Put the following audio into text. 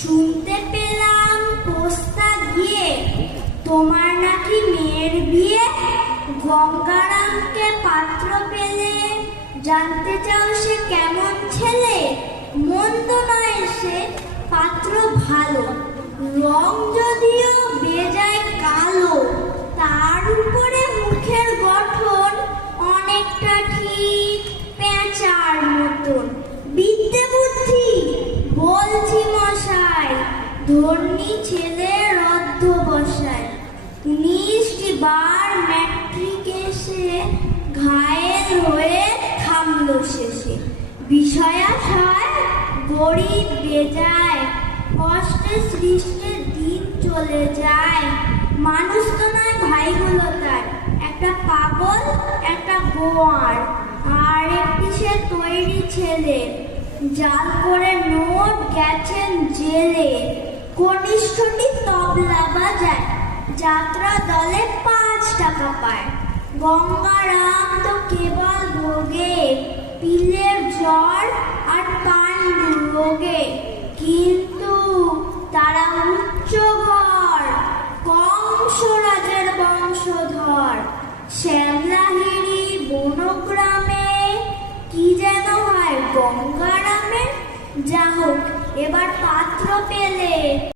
শুনতে পেলাম পোস্তা দিয়ে তোমার নাকি মেয়ের বিয়ে। গঙ্গারামকে পাত্র পেলে জানতে চাও সে কেমন ছেলে। মন্দ নয় সে, পাত্র ভালো, রং যদিও বেজায় কালো। তার উপরে মুখের গঠন অনেকটা ঠিক পেঁচার মতন। বিদ্যে বুদ্ধি বলছি মশাই, ধর্মী ছেলের অধ্যবসায়। 19টি বার ম্যাট্রিক এসে ঘায়েল হয়ে থামলো শেষে। বিষয়াশয় গরিব বেজায়, কষ্টে সৃষ্টে দিন চলে যায়। মানুষ তো নয় ভাইগুলো তার, একটা পাগল একটা গোয়ার, আর একটি সে তৈরি ছেলে। জাল করে নোট গেছেন জেলে। কনিষ্ঠটি তবলা বাজায়, যাত্রা দলে 5 টাকা পায়। গঙ্গারাম তো কেবল ভোগে পিলের জ্বর আর পাণ্ডু রোগে। কিন্তু তারা উচ্চ ঘর, কংসরাজের বংশধর। শ্যামলাহিড়ি বনগ্রামে কি যেন হয় গঙ্গারামের। যা হোক, এবার পাত্র পেলে